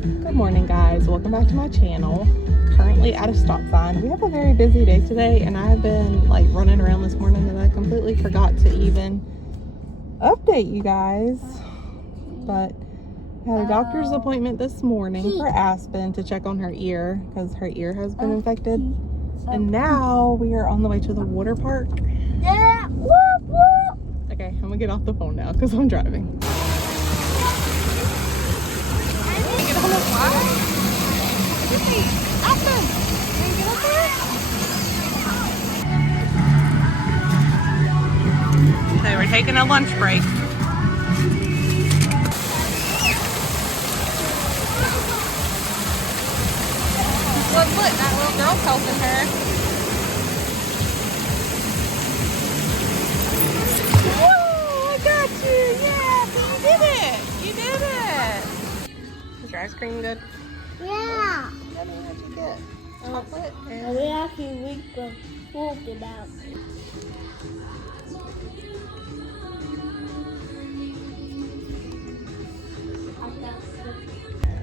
Good morning, guys. Welcome back to my channel. Currently at a stop sign. We have a very busy day today, and I have been like running around this morning and I completely forgot to even update you guys. But I had a doctor's appointment this morning for Aspen to check on her ear because her ear has been infected. And now we are on the way to the water park. Okay, I'm gonna get off the phone now because I'm driving. Get on the slide. Hey, Aspen, can you get up there? Okay, we're taking a lunch break. Look, that little girl's helping her. Whoa, I got you. Yeah, you did it. Is your ice cream good? Yeah. Yummy, what'd you get? Chocolate and... We actually read the book about it.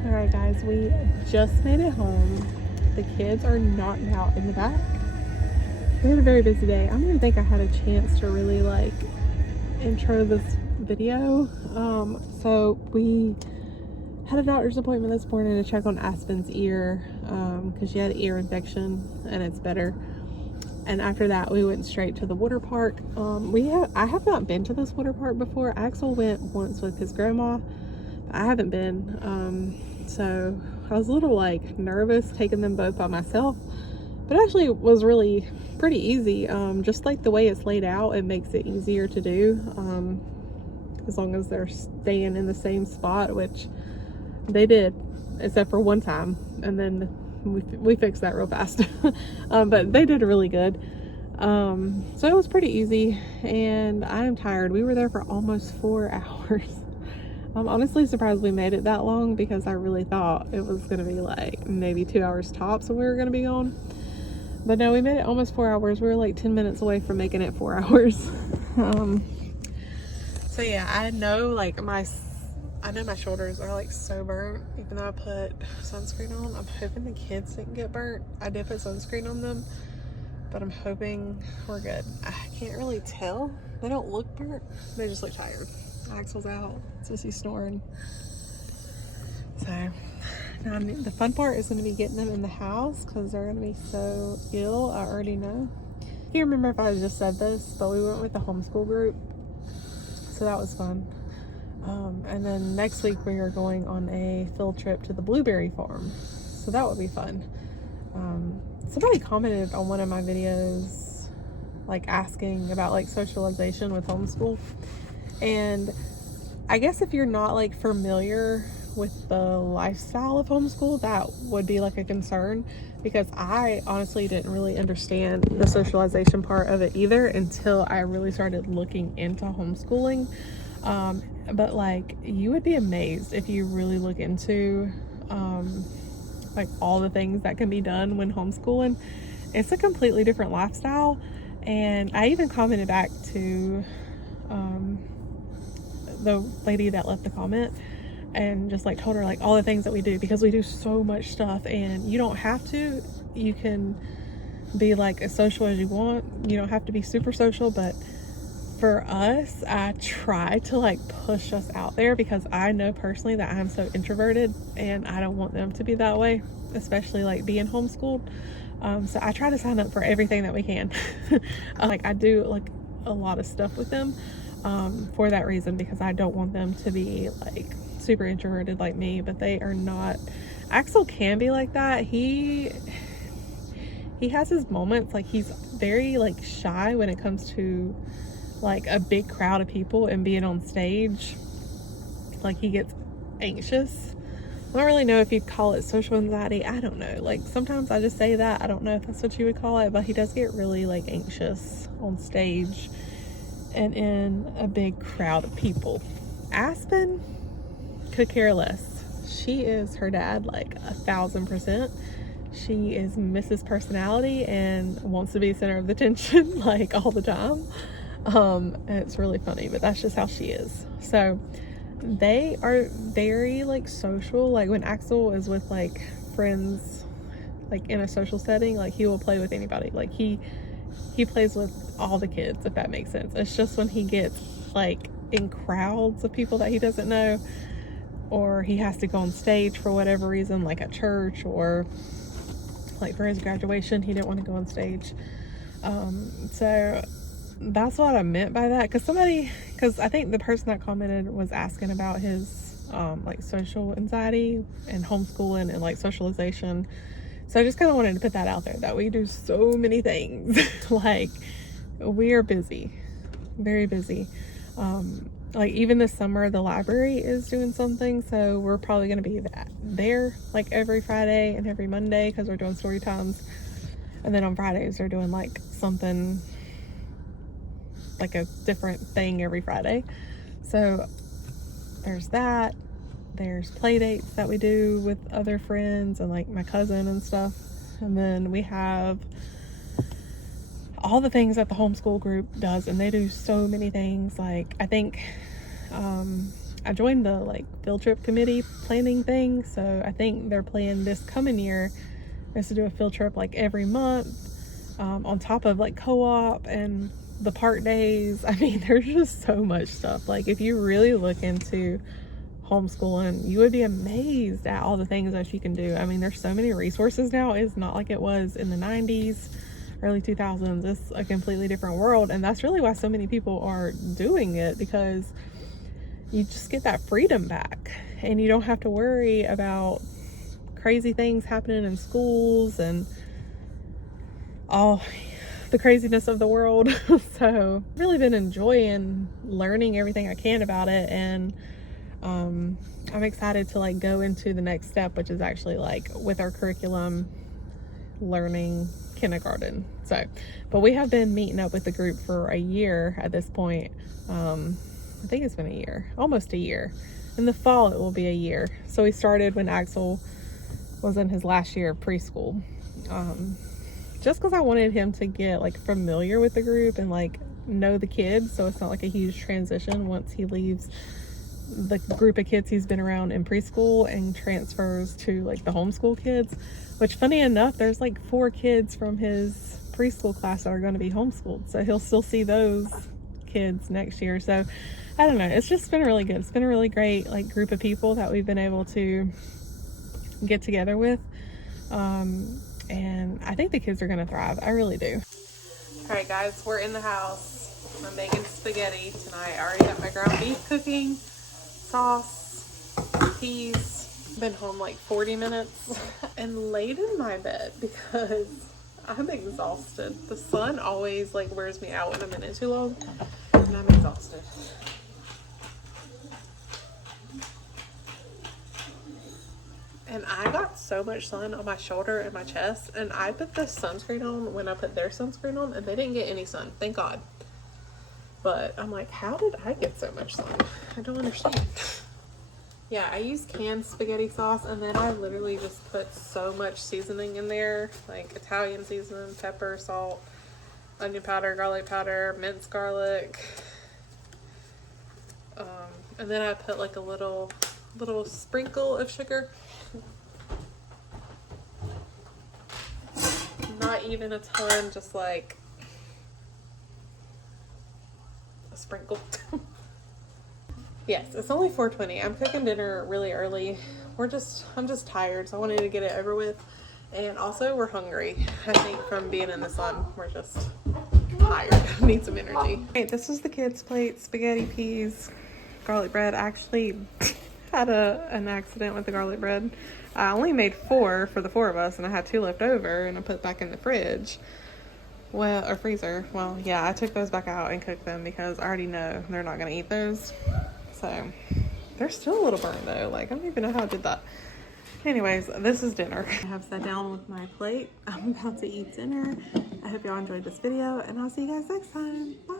Alright guys, we just made it home. The kids are knocked out in the back. We had a very busy day. I don't even think I had a chance to really like intro this video. So we had a doctor's appointment this morning to check on Aspen's ear because she had an ear infection and it's better. And after that we went straight to the water park. I have not been to this water park before. Axel went once with his grandma. I haven't been, so I was a little like nervous taking them both by myself, but actually it was really pretty easy. Just like the way it's laid out, it makes it easier to do, as long as they're staying in the same spot, which they did, except for one time, and then we fixed that real fast. But they did really good. So it was pretty easy, and I am tired. We were there for almost 4 hours. I'm honestly surprised we made it that long because I really thought it was going to be like maybe 2 hours tops and we were going to be gone. But no, we made it almost 4 hours. We were like 10 minutes away from making it 4 hours. So yeah, I know my shoulders are like so burnt even though I put sunscreen on. I'm hoping the kids didn't get burnt. I did put sunscreen on them, but I'm hoping we're good. I can't really tell. They don't look burnt. They just look tired. Axel's out, Sissy's snoring. So now the fun part is going to be getting them in the house because they're going to be so ill. I already know. I can't remember if I just said this, but we went with the homeschool group, so that was fun. And then next week we are going on a field trip to the blueberry farm, so that would be fun. Somebody commented on one of my videos like asking about like socialization with homeschool. And I guess if you're not like familiar with the lifestyle of homeschool, that would be like a concern, because I honestly didn't really understand the socialization part of it either until I really started looking into homeschooling. But like, you would be amazed if you really look into like all the things that can be done when homeschooling. It's a completely different lifestyle. And I even commented back to the lady that left the comment and just like told her like all the things that we do, because we do so much stuff and you don't have to. You can be like as social as you want. You don't have to be super social, but for us, I try to like push us out there because I know personally that I'm so introverted and I don't want them to be that way, especially like being homeschooled. So I try to sign up for everything that we can. Like I do like a lot of stuff with them for that reason, because I don't want them to be like super introverted like me, but they are not. Axel can be like that. He has his moments. Like he's very like shy when it comes to like a big crowd of people and being on stage. Like he gets anxious. I don't really know if you'd call it social anxiety. I don't know. Like sometimes I just say that. I don't know if that's what you would call it, but he does get really like anxious on stage and in a big crowd of people. Aspen could care less. She is her dad like 1000%. She is Mrs. Personality and wants to be the center of the attention like all the time. And it's really funny, but that's just how she is. So They are very like social. Like when Axel is with like friends, like in a social setting, like he will play with anybody. Like he plays with all the kids, if that makes sense. It's just when he gets like in crowds of people that he doesn't know, or he has to go on stage for whatever reason, like at church, or like for his graduation he didn't want to go on stage. So that's what I meant by that, because I think the person that commented was asking about his like social anxiety and homeschooling and like socialization. So I just kind of wanted to put that out there, that we do so many things. Like we are busy, very busy. Like even this summer the library is doing something, so we're probably going to be there like every Friday and every Monday, because we're doing story times. And then on Fridays they're doing like something, like a different thing every Friday. So there's that. There's play dates that we do with other friends and like my cousin and stuff. And then we have all the things that the homeschool group does, and they do so many things. Like I think I joined the like field trip committee planning thing, so I think their plan this coming year is to do a field trip like every month, on top of like co-op and the park days. I mean, there's just so much stuff. Like if you really look into homeschooling, you would be amazed at all the things that you can do. I mean, there's so many resources now. It's not like it was in the 90s, early 2000s. It's a completely different world, and that's really why so many people are doing it, because you just get that freedom back and you don't have to worry about crazy things happening in schools and all the craziness of the world. So really been enjoying learning everything I can about it, and I'm excited to like go into the next step, which is actually like with our curriculum learning kindergarten. So, but we have been meeting up with the group for a year at this point. I think it's been a year, almost a year. In the fall it will be a year. So we started when Axel was in his last year of preschool, just because I wanted him to get like familiar with the group and like know the kids, so it's not like a huge transition once he leaves the group of kids he's been around in preschool and transfers to like the homeschool kids. Which, funny enough, there's like 4 kids from his preschool class that are going to be homeschooled, so he'll still see those kids next year. So I don't know, it's just been really good. It's been a really great like group of people that we've been able to get together with, and I think the kids are gonna thrive. I really do. All right guys, we're in the house. I'm making spaghetti tonight. I already got my ground beef cooking, sauce, peas. Been home like 40 minutes and laid in my bed because I'm exhausted. The sun always like wears me out when I'm in it too long, and I'm exhausted. And I got so much sun on my shoulder and my chest, and I put the sunscreen on when I put their sunscreen on, and they didn't get any sun, thank God. But I'm like, how did I get so much sun? I don't understand. Yeah, I use canned spaghetti sauce, and then I literally just put so much seasoning in there, like Italian seasoning, pepper, salt, onion powder, garlic powder, minced garlic. And then I put like a little sprinkle of sugar. Not even a ton, just like a sprinkle. Yes, it's only 4:20. I'm cooking dinner really early. I'm just tired, so I wanted to get it over with. And also we're hungry. I think from being in the sun, we're just tired. Need some energy. Okay, this is the kids' plate: spaghetti, peas, garlic bread. I actually had an accident with the garlic bread. I only made 4 for the 4 of us, and I had 2 left over, and I put back in the fridge. Well, or freezer. Well, yeah, I took those back out and cooked them because I already know they're not going to eat those. So they're still a little burnt though. Like, I don't even know how I did that. Anyways, this is dinner. I have sat down with my plate. I'm about to eat dinner. I hope y'all enjoyed this video, and I'll see you guys next time. Bye.